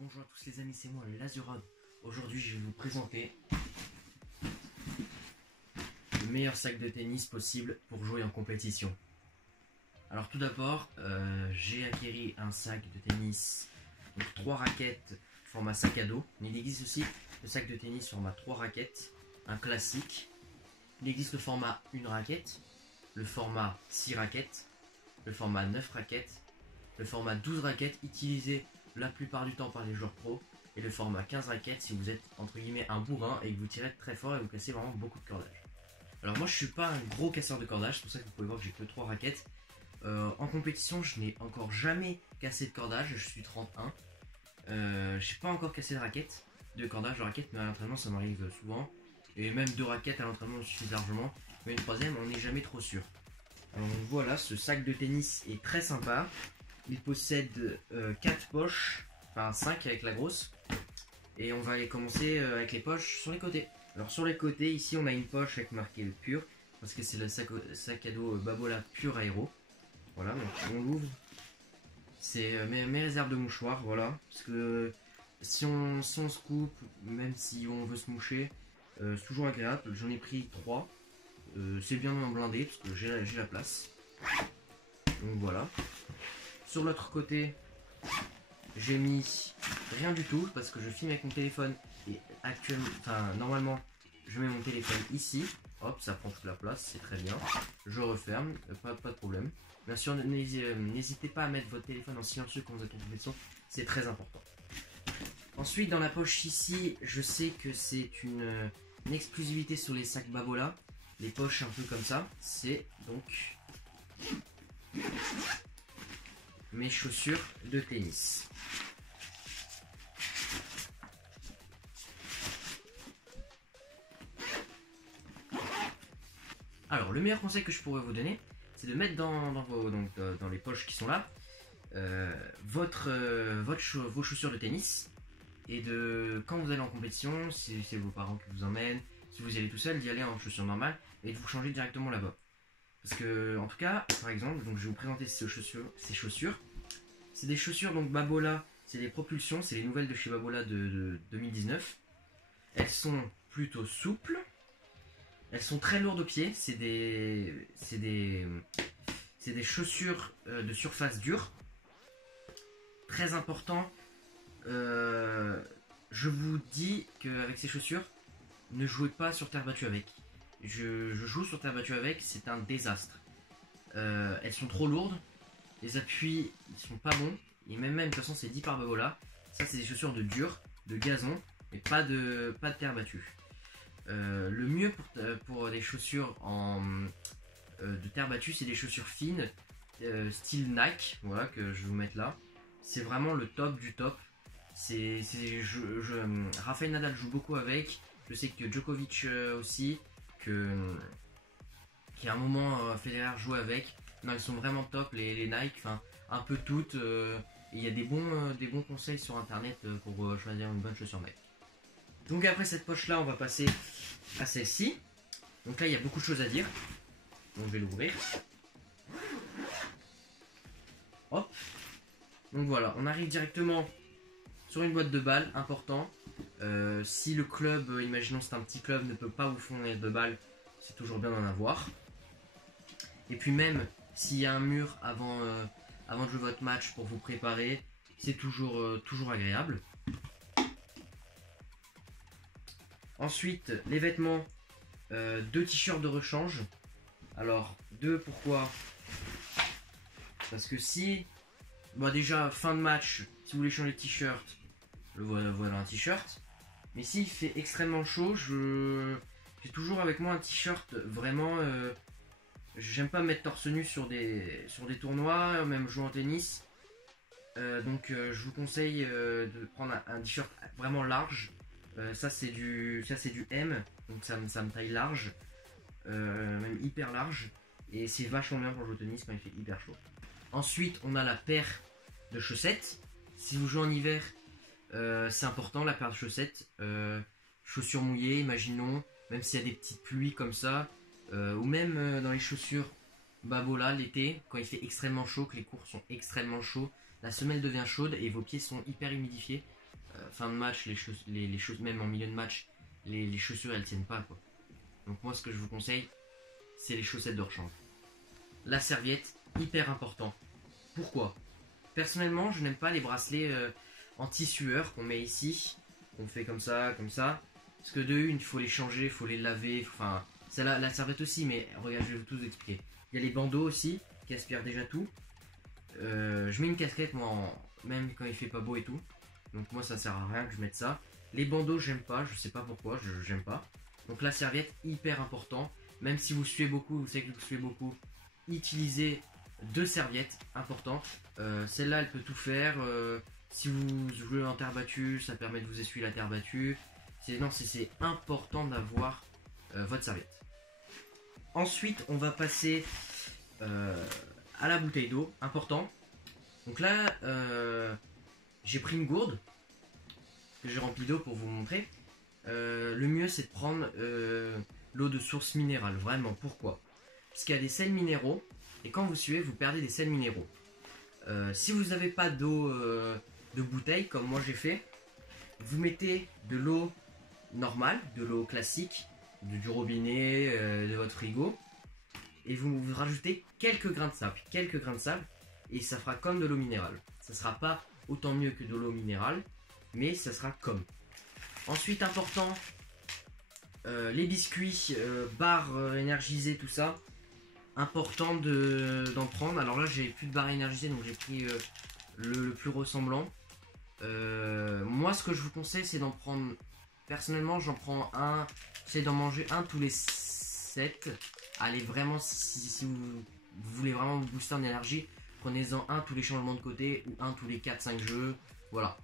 Bonjour à tous les amis, c'est moi Lazurod. Aujourd'hui je vais vous présenter le meilleur sac de tennis possible pour jouer en compétition. Alors tout d'abord, j'ai acquis un sac de tennis, donc 3 raquettes format sac à dos. Mais il existe aussi le sac de tennis format 3 raquettes, un classique. Il existe le format 1 raquette, le format 6 raquettes, le format 9 raquettes, le format 12 raquettes utilisé la plupart du temps par les joueurs pros, et le format 15 raquettes si vous êtes entre guillemets un bourrin et que vous tirez très fort et vous cassez vraiment beaucoup de cordage. Alors moi je suis pas un gros casseur de cordage, c'est pour ça que vous pouvez voir que j'ai que 3 raquettes. En compétition je n'ai encore jamais cassé de cordage, je suis 31. Je n'ai pas encore cassé de cordage de raquette, mais à l'entraînement ça m'arrive souvent. Et même 2 raquettes à l'entraînement suffit largement, mais une troisième on n'est jamais trop sûr. Alors voilà, ce sac de tennis est très sympa. Il possède 4 poches, enfin 5 avec la grosse. Et on va commencer avec les poches sur les côtés. Alors sur les côtés, ici on a une poche avec marqué le pur, parce que c'est le sac à dos Babolat Pure Aero. Voilà, donc on l'ouvre. C'est mes réserves de mouchoirs, voilà. Parce que si on se coupe, même si on veut se moucher, c'est toujours agréable. J'en ai pris 3. C'est bien blindé, parce que j'ai la place. Donc voilà. Sur l'autre côté, j'ai mis rien du tout parce que je filme avec mon téléphone et actuellement, enfin normalement, je mets mon téléphone ici. Hop, ça prend toute la place, c'est très bien. Je referme, pas de problème. Bien sûr, n'hésitez pas à mettre votre téléphone en silencieux quand vous êtes en compétition, c'est très important. Ensuite, dans la poche ici, je sais que c'est une exclusivité sur les sacs Babolat. Les poches un peu comme ça, c'est donc mes chaussures de tennis. Alors le meilleur conseil que je pourrais vous donner, c'est de mettre dans les poches qui sont là vos chaussures de tennis, et de quand vous allez en compétition, si c'est vos parents qui vous emmènent, si vous y allez tout seul, d'y aller en chaussures normales et de vous changer directement là-bas. Parce que, en tout cas, par exemple, donc je vais vous présenter ces chaussures. C'est des chaussures donc Babolat, c'est des propulsions, c'est les nouvelles de chez Babolat de 2019. Elles sont plutôt souples. Elles sont très lourdes aux pieds. C'est des chaussures de surface dure. Très important. Je vous dis qu'avec ces chaussures, ne jouez pas sur terre battue avec. Je joue sur terre battue avec, c'est un désastre. Elles sont trop lourdes, les appuis ils sont pas bons, et même de toute façon c'est dit par Babolat. Ça c'est des chaussures de dur, de gazon, mais pas de terre battue. Le mieux pour des chaussures de terre battue, c'est des chaussures fines, style Nike, voilà, que je vais vous mettre là. C'est vraiment le top du top. Rafael Nadal joue beaucoup avec. Je sais que Djokovic aussi, qui à un moment Federer jouait avec. Non, ils sont vraiment top les Nike, enfin un peu toutes. Il y a des bons conseils sur internet pour choisir une bonne chaussure Nike. Donc après cette poche là, on va passer à celle-ci. Donc là il y a beaucoup de choses à dire. Donc je vais l'ouvrir. Hop. Donc voilà, on arrive directement sur une boîte de balles, important. Si le club, imaginons c'est un petit club, ne peut pas vous fournir de balles, c'est toujours bien d'en avoir. Et puis même s'il y a un mur avant de jouer votre match pour vous préparer, c'est toujours agréable. Ensuite, les vêtements, 2 t-shirts de rechange. Alors, 2 pourquoi? Parce que si, déjà fin de match, si vous voulez changer de t-shirt, voilà un t-shirt. Mais s'il fait extrêmement chaud, j'ai toujours avec moi un t-shirt vraiment. J'aime pas me mettre torse nu sur des tournois, même jouer en tennis. Donc je vous conseille de prendre un t-shirt vraiment large. Ça c'est du M, donc ça me taille large, même hyper large. Et c'est vachement bien pour jouer au tennis quand il fait hyper chaud. Ensuite on a la paire de chaussettes. Si vous jouez en hiver, c'est important la paire de chaussettes. Chaussures mouillées, imaginons, même s'il y a des petites pluies comme ça, ou même dans les chaussures Babolat l'été, quand il fait extrêmement chaud, que les cours sont extrêmement chauds, la semelle devient chaude et vos pieds sont hyper humidifiés. fin de match, les choses, même en milieu de match, les chaussures elles tiennent pas quoi. Donc moi ce que je vous conseille, c'est les chaussettes de rechange. La serviette, hyper important. Pourquoi? Personnellement, je n'aime pas les bracelets anti-sueur qu'on met ici, qu'on fait comme ça, parce que de une, il faut les changer, il faut les laver, enfin, c'est la serviette aussi, mais regarde, je vais tout vous expliquer. Il y a les bandeaux aussi, qui aspirent déjà tout. Je mets une casquette, moi, même quand il fait pas beau et tout. Donc moi, ça sert à rien que je mette ça. Les bandeaux, j'aime pas, je sais pas pourquoi, j'aime pas. Donc la serviette, hyper important. Même si vous suez beaucoup, vous savez que vous suez beaucoup, utilisez 2 serviettes, important. Celle-là, elle peut tout faire. Si vous jouez en terre battue, ça permet de vous essuyer la terre battue. C'est important d'avoir votre serviette. Ensuite, on va passer à la bouteille d'eau, important. Donc là, j'ai pris une gourde que j'ai remplie d'eau pour vous montrer. Le mieux, c'est de prendre l'eau de source minérale, vraiment. Pourquoi? Parce qu'il y a des sels minéraux, et quand vous suez, vous perdez des sels minéraux. Si vous n'avez pas d'eau de bouteille, comme moi j'ai fait, vous mettez de l'eau normale, de l'eau classique, du robinet, de votre frigo, et vous rajoutez quelques grains de sable, et ça fera comme de l'eau minérale. Ça sera pas autant mieux que de l'eau minérale, mais ça sera comme. Ensuite, important, les biscuits, barres énergisées, tout ça, important d'en prendre. Alors là, j'ai plus de barres énergisées, donc j'ai pris le plus ressemblant. Moi, ce que je vous conseille, c'est d'en prendre. Personnellement, j'en prends un. J'essaie d'en manger un tous les 7. Allez, vraiment, si vous voulez vraiment vous booster en énergie, prenez-en un tous les changements de côté ou un tous les 4-5 jeux. Voilà.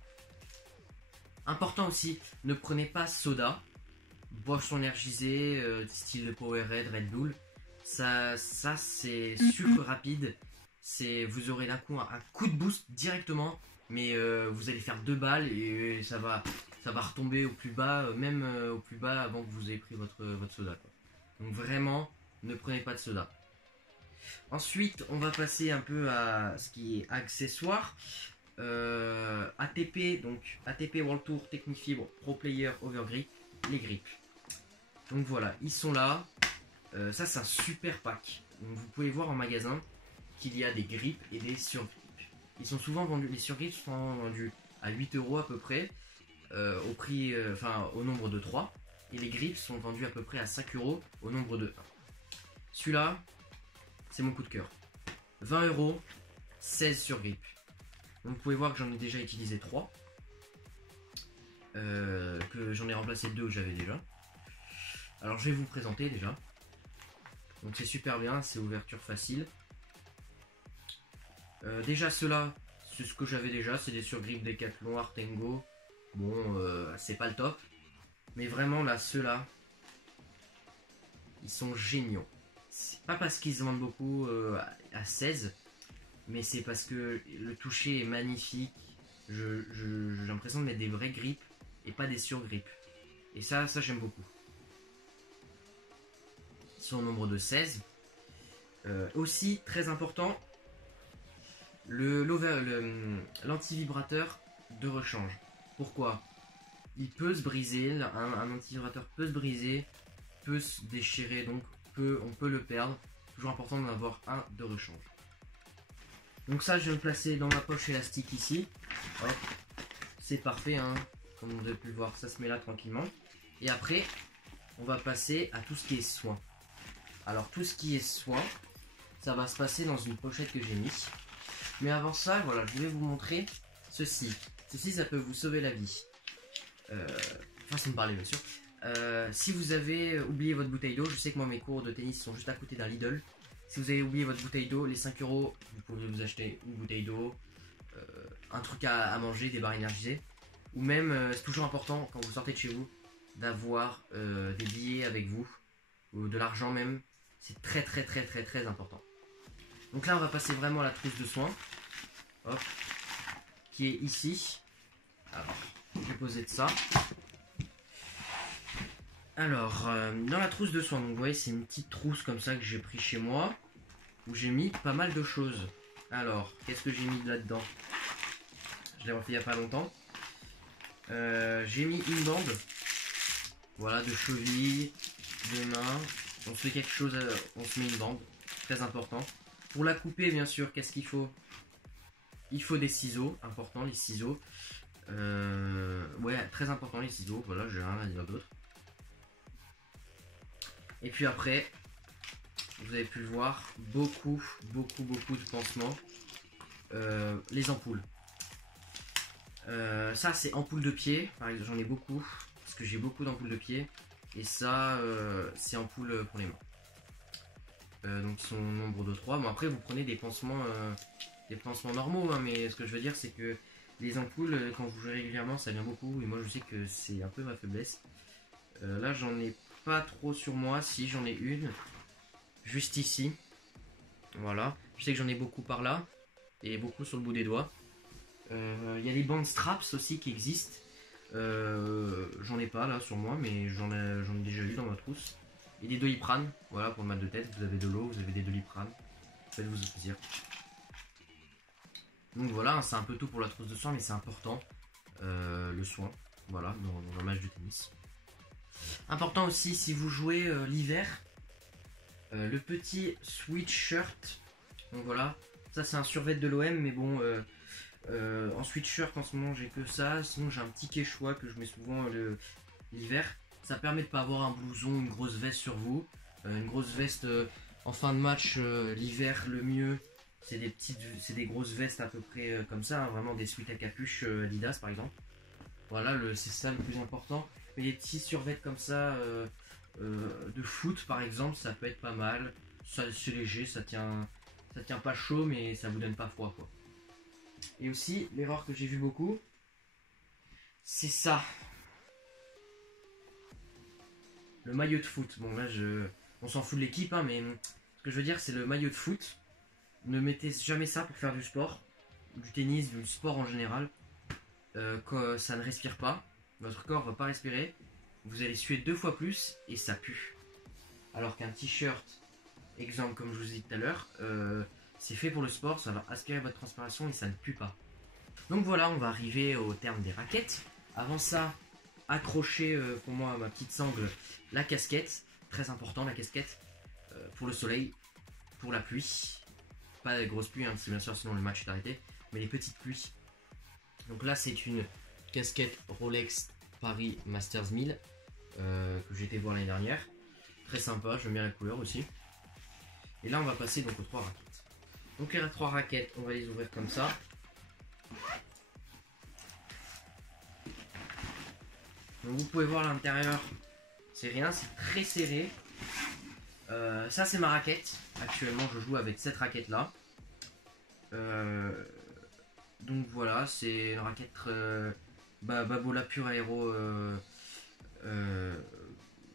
Important aussi, ne prenez pas soda, boisson énergisée, style Powerade, Red Bull. Ça c'est sucre rapide. Vous aurez d'un coup un coup de boost directement, mais vous allez faire 2 balles et ça va retomber au plus bas, même au plus bas avant que vous ayez pris votre soda, quoi. Donc vraiment, ne prenez pas de soda. Ensuite, on va passer un peu à ce qui est accessoire. ATP, donc ATP World Tour Technifibre Pro Player Overgrip, les grips. Donc voilà, ils sont là. Ça, c'est un super pack. Donc, vous pouvez voir en magasin qu'il y a des grips et des surgrips. Ils sont souvent vendus, les surgrips sont vendus à 8 € à peu près, au prix, au nombre de 3. Et les grips sont vendus à peu près à 5 € au nombre de 1. Celui-là, c'est mon coup de cœur. 20 €, 16 surgrips. Donc vous pouvez voir que j'en ai déjà utilisé 3. Que j'en ai remplacé 2 que j'avais déjà. Alors je vais vous présenter déjà. Donc c'est super bien, c'est ouverture facile. Déjà ceux-là, c'est ce que j'avais déjà, c'est des surgrips Decathlon Artengo. Bon, c'est pas le top. Mais vraiment là, ceux-là, ils sont géniaux. C'est pas parce qu'ils se vendent beaucoup à 16, mais c'est parce que le toucher est magnifique. J'ai l'impression de mettre des vrais grips et pas des surgrips. Et ça j'aime beaucoup. Ils sont au nombre de 16. Aussi, très important, l'anti-vibrateur de rechange. Pourquoi? Il peut se briser, un anti-vibrateur peut se briser, peut se déchirer, donc on peut le perdre. Toujours important d'en avoir un de rechange. Donc ça, je vais le placer dans ma poche élastique ici. C'est parfait, hein. Comme vous avez pu le voir, ça se met là tranquillement. Et après, on va passer à tout ce qui est soin. Alors tout ce qui est soin, ça va se passer dans une pochette que j'ai mis. Mais avant ça, voilà, je voulais vous montrer ceci. Ceci, ça peut vous sauver la vie. Façon de parler, bien sûr. Si vous avez oublié votre bouteille d'eau, je sais que moi mes cours de tennis sont juste à côté d'un Lidl. Si vous avez oublié votre bouteille d'eau, les 5 €, vous pouvez vous acheter une bouteille d'eau, un truc à manger, des barres énergisées. Ou même, c'est toujours important quand vous sortez de chez vous, d'avoir des billets avec vous, ou de l'argent même. C'est très important. Donc là, on va passer vraiment à la trousse de soins. Hop. Qui est ici. Alors, je vais poser de ça. Alors, dans la trousse de soins, donc vous voyez, c'est une petite trousse comme ça que j'ai pris chez moi, où j'ai mis pas mal de choses. Alors, qu'est-ce que j'ai mis là-dedans? Je l'ai refait il n'y a pas longtemps. J'ai mis une bande, voilà, de cheville, de main. On se fait quelque chose, on se met une bande, très important. Pour la couper, bien sûr, qu'est-ce qu'il faut? Il faut des ciseaux, important les ciseaux. Ouais, très important les ciseaux, voilà, j'ai rien à dire d'autre. Et puis après, vous avez pu le voir, beaucoup de pansements. Les ampoules. Ça c'est ampoules de pied, par exemple j'en ai beaucoup, parce que j'ai beaucoup d'ampoules de pied. Et ça c'est ampoules pour les mains. Donc ils sont au nombre de 3. Bon après vous prenez des pansements normaux, hein, mais ce que je veux dire c'est que les ampoules, quand vous jouez régulièrement, ça vient beaucoup. Et moi je sais que c'est un peu ma faiblesse. Là j'en ai pas trop sur moi, si j'en ai une. Juste ici. Voilà. Je sais que j'en ai beaucoup par là. Et beaucoup sur le bout des doigts. Il y a les bandes straps aussi qui existent. J'en ai pas là sur moi, mais j'en ai déjà eu dans ma trousse. Et des Doliprane, voilà pour le mal de tête. Vous avez de l'eau, vous avez des Doliprane. Faites-vous plaisir. Donc voilà, c'est un peu tout pour la trousse de soin, mais c'est important. Le soin, voilà, dans un match de tennis. Important aussi si vous jouez l'hiver. Le petit sweatshirt. Donc voilà, ça c'est un survêt de l'OM, mais bon, en sweatshirt en ce moment j'ai que ça. Sinon j'ai un petit quechua que je mets souvent l'hiver. Ça permet de pas avoir un blouson, une grosse veste sur vous. Une grosse veste en fin de match, l'hiver le mieux. C'est des grosses vestes à peu près comme ça, hein, vraiment des sweats à capuche Adidas par exemple. Voilà, c'est ça le plus important. Mais les petits survêtements comme ça de foot par exemple, ça peut être pas mal. C'est léger, ça tient pas chaud, mais ça vous donne pas froid quoi. Et aussi, l'erreur que j'ai vu beaucoup, c'est ça. Le maillot de foot. Bon là, on s'en fout de l'équipe, hein, mais ce que je veux dire, c'est le maillot de foot. Ne mettez jamais ça pour faire du sport, du tennis, du sport en général. Quand ça ne respire pas, votre corps va pas respirer. Vous allez suer 2 fois plus et ça pue. Alors qu'un t-shirt, exemple comme je vous ai dit tout à l'heure, c'est fait pour le sport, ça va aspirer votre transpiration et ça ne pue pas. Donc voilà, on va arriver au terme des raquettes. Avant ça, accrochez pour moi à ma petite sangle la casquette. Très important la casquette. Pour le soleil, pour la pluie. Pas la grosse pluie, hein, bien sûr, sinon le match est arrêté. Mais les petites pluies. Donc là, c'est une casquette Rolex Paris Masters 1000 que j'ai été voir l'année dernière. Très sympa, j'aime bien la couleur aussi. Et là, on va passer donc aux 3 raquettes. Donc les 3 raquettes, on va les ouvrir comme ça. Donc vous pouvez voir l'intérieur, c'est rien, c'est très serré. Ça c'est ma raquette. Actuellement je joue avec cette raquette là. Donc voilà, c'est une raquette Babola Pure Aero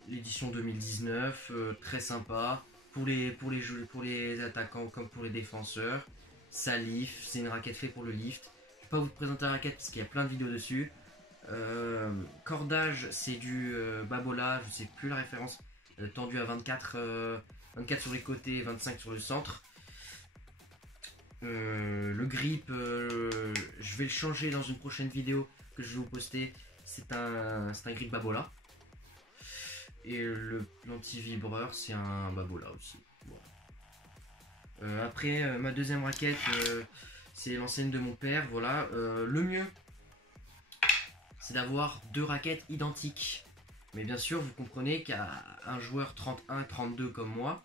l'édition 2019, très sympa pour les attaquants comme pour les défenseurs. Ça lift, c'est une raquette faite pour le lift. Je vais pas vous présenter la raquette parce qu'il y a plein de vidéos dessus. Cordage c'est du Babola, je sais plus la référence, tendu à 24 sur les côtés, 25 sur le centre. Le grip, je vais le changer dans une prochaine vidéo que je vais vous poster. C'est un grip Babola. Et l'anti-vibreur, c'est un Babola aussi. Voilà. Après, ma deuxième raquette, c'est l'ancienne de mon père. Voilà. Le mieux, c'est d'avoir 2 raquettes identiques. Mais bien sûr, vous comprenez qu'à un joueur 31-32 comme moi,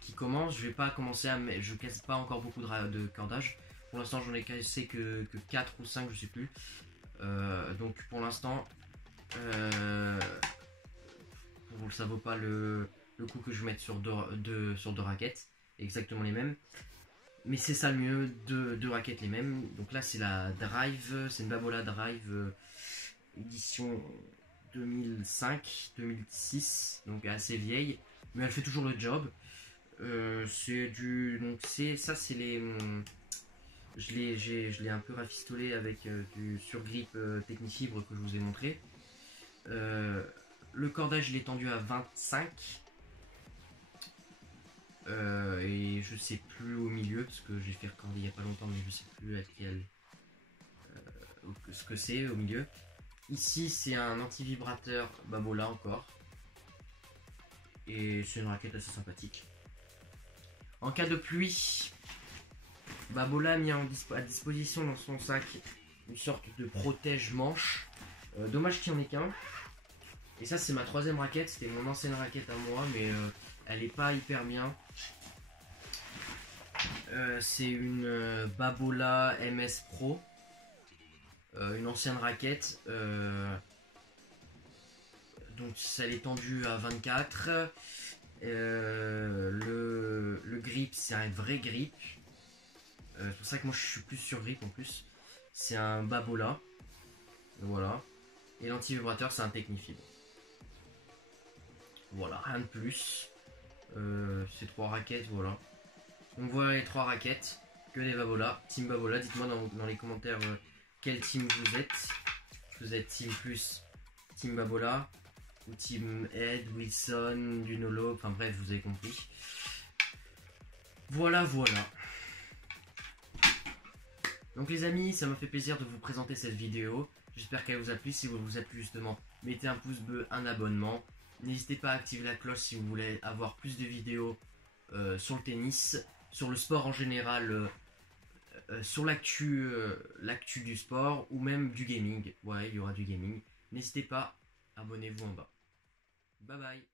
qui commence, je vais pas commencer je casse pas encore beaucoup de cordage. Pour l'instant, j'en ai cassé que 4 ou 5, je sais plus. Donc pour l'instant, ça vaut pas le coup que je mette sur deux raquettes, exactement les mêmes. Mais c'est ça le mieux, 2 raquettes les mêmes. Donc là c'est la Drive, c'est une Babola Drive édition 2005-2006, donc assez vieille, mais elle fait toujours le job. Ça c'est les, je l'ai un peu rafistolé avec du surgrip Technifibre que je vous ai montré. Le cordage il est tendu à 25. Et je sais plus au milieu parce que j'ai fait recorder il y a pas longtemps, mais je sais plus à quel. ce que c'est au milieu. Ici c'est un anti-vibrateur Babola encore. Et c'est une raquette assez sympathique. En cas de pluie, Babola a mis à disposition dans son sac une sorte de protège-manche. Dommage qu'il n'y en ait qu'un. Et ça c'est ma troisième raquette, c'était mon ancienne raquette à moi, mais elle est pas hyper bien. C'est une Babola MS Pro, une ancienne raquette. Donc elle est tendue à 24. Le grip c'est un vrai grip. C'est pour ça que moi je suis plus sur grip en plus. C'est un Babola. Voilà. Et l'anti-vibrateur c'est un Technifibre. Voilà, rien de plus. Ces trois raquettes, voilà. Donc voilà les trois raquettes. Que des Babola. Team Babola, dites-moi dans les commentaires quel team vous êtes. Vous êtes Team Plus, Team Babola, ou Team Ed, Wilson, Dunolo, enfin bref, vous avez compris. Voilà. Donc les amis, ça m'a fait plaisir de vous présenter cette vidéo. J'espère qu'elle vous a plu. Si elle vous a plu justement, mettez un pouce bleu, un abonnement. N'hésitez pas à activer la cloche si vous voulez avoir plus de vidéos sur le tennis, sur le sport en général, sur l'actu du sport ou même du gaming. Ouais, il y aura du gaming. N'hésitez pas, abonnez-vous en bas. Bye bye.